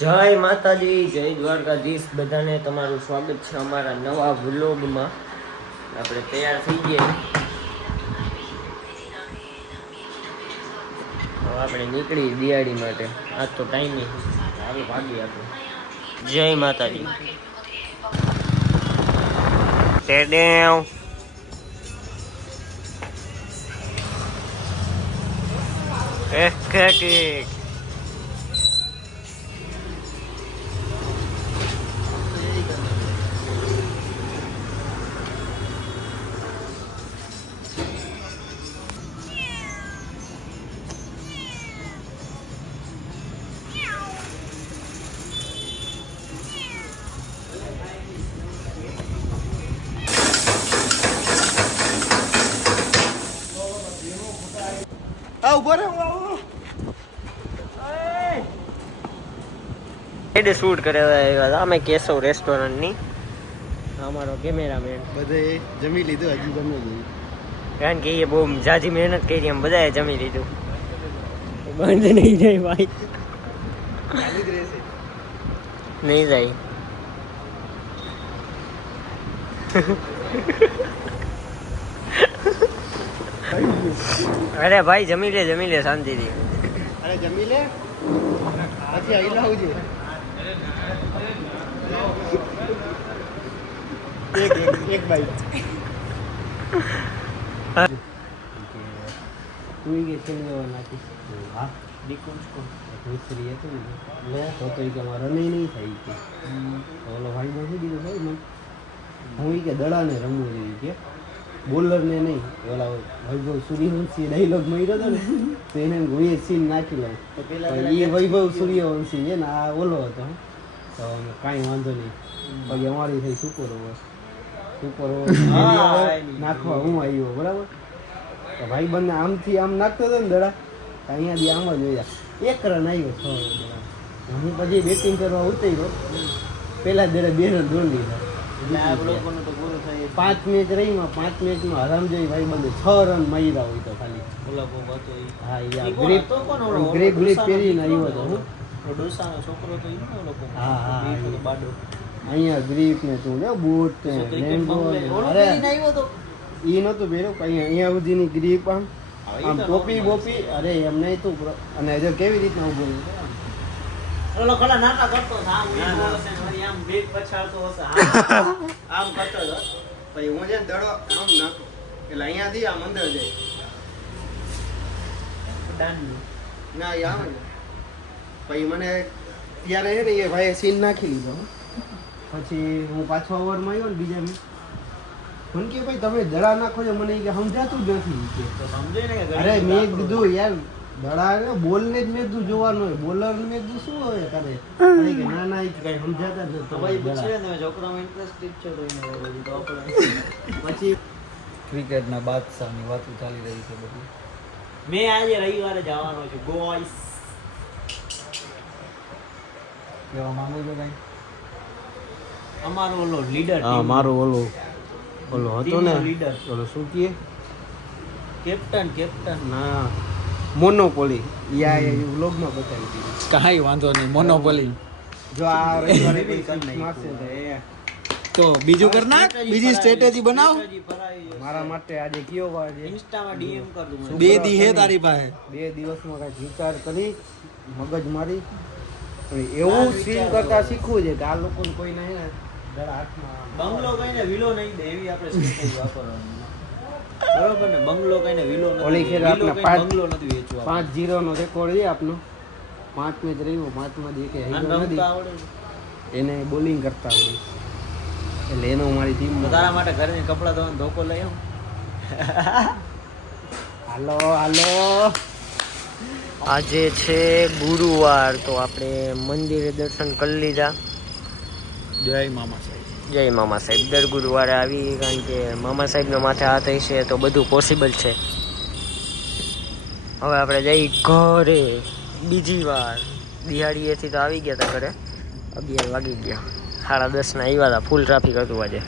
જય માતાજી, જય દ્વારકાધીશ. બધાને તમારું સ્વાગત છે અમારા નવા વ્લોગમાં. આપણે તૈયાર થઈ ગયા. હવે આપણે નીકળી દિવાળી માટે. આજ તો ટાઈમ નહીં, હાલો ભાગી આપણે. જય માતાજી. ટેડેવ એક શૂટ કરે અમે કેશવ રેસ્ટોરન્ટની. અમારો કેમેરામેન બધે જમી લીધું, હજી જમી લીધું. કારણ કે એ બહુ જાજી મહેનત કરી, એમ બધાએ જમી લીધું. બંધ નહીં જાય ભાઈ, ચાલી જ રહેશે. નહીં જાય. અરે ભાઈ જમી લે શાંતિથી. અરે જમી લે પછી આવી લાવજે. એક બાઈટ તું કે ચંગો નાખી. હા દીકું છું મિસ્ત્રી હતું ને તો કે મારો નહીં થઈ કે ઓલો ભાઈ બોલી દીધું ભાઈ મને હું કે દડાને રમવું જોઈએ કે બોલરને નહીં. ઓલા વૈભવ સૂર્યવંશી ડાયલોગ મળ્યો હતો ને તો એને ગોળીએ સીન નાખી લઉં. તો પેલા એ વૈભવ સૂર્યવંશી છે ને આ ઓલો હતો. તો કાંઈ વાંધો નહીં, પછી અમારી થઈ સુપર ઓવર નાખવા હું આવ્યો બરાબર. તો ભાઈ બંને આમથી આમ નાખતો હતો ને દડા, અહીંયાથી આમ જ જોયા એક રન આવ્યો 6 રન. હું પછી બેટિંગ કરવા ઉતર્યો, પેલા દડે 2 રન દોડી દીધા. 5 મેચ રહીમાં 5 મેચમાં આરામ જોઈ ભાઈ બંને 6 રન માર્યા હોય તો ખાલી. હા ગ્રે પહેરીને આવ્યો હતો હું. હા અહીંયા ગ્રીપ ને તું ને બૂટ ને અરે ઈ નતું પહેર્યું અહીંયા સુધીની ગ્રીપ આમ ટોપી બોપી. અરે એમ નહીં તું. અને હજુ કેવી રીતના ઉભું આમ કરતો હતો. પછી હું છે દડો આમ નાખું એટલે અહીંયાથી આમ અંદર જાય ના એ આવે ને. પછી મને ત્યારે છે ને એ ભાઈ સીન નાખી લીધો. પછી હું પાછો ઓવરમાં આવ્યો ને બીજા મેં મને કે ભાઈ તમે દડા નાખો છો, મને કે સમજાતું જ નથી. અરે મેં કીધું યાર દડા બોલ ને જ મેં કીધું જોવાનું હોય, બોલર ને મેં કીધું શું હોય કરે કે ના ના કઈ સમજાતા જ નથી. પછી ક્રિકેટના બાદશાહની વાતો ચાલી રહી છે બધી. મેં આજે રવિવારે જવાનો છું ગોઈસ. કેવા માંગો છો કઈ? અમારો ઓલો લીડર, હા મારો ઓલો હતો ને લીડર, ઓલો શું કહે કેપ્ટન ના મોનોપોલી યા વ્લોગમાં બતાવી દીધું. કાંઈ વાંધો નહીં, મોનોપોલી. જો આ રવિવારે કોઈ six મારશે તો બીજું કર નાખ, બીજી સ્ટ્રેટેજી બનાવ. મારા માટે આજે કયો વાર છે? ઇન્સ્ટામાં ડીએમ કર દઉં. 2 દી હે તારી પાસે. 2 દિવસમાં કાંઈ વિચાર કરી મગજ મારી એવું સીન કરતા શીખવું છે કે આ લોકોને કોઈ નહીં ને જરા હાથમાં બંગલો કઈને વિલો નહીં દે એવી આપણે સ્ટ્રેટેજી વાપરવાની. બરોબર ને? બંગલો કઈને વિલો નથી. ઓલી ખેર આપણે બંગલો નથી વેચવા. 5-0 નો રેકોર્ડ છે આપનો. 5 મેચ રહ્યો, 5માં દી કે એને બોલિંગ કરતા આવડે એટલે એનો મારી ટીમ તારા માટે ઘરની કપડા ધોવાનો ધોકો લઈ આવું. હાલો આજે છે ગુરુવાર, તો આપણે મંદિરે દર્શન કરી લીધા. જય મામા સાહેબ. જય મામા સાહેબ. દર ગુરુવારે આવી, કારણ કે મામા સાહેબના માથે હાથ હશે તો બધું પોસિબલ છે. હવે આપણે જઈ ઘરે બીજી વાર. દિહાડીએથી તો આવી ગયા હતા ઘરે, 11 વાગી ગયા. 10:30 આવ્યા હતા. ફૂલ ટ્રાફિક હતું આજે.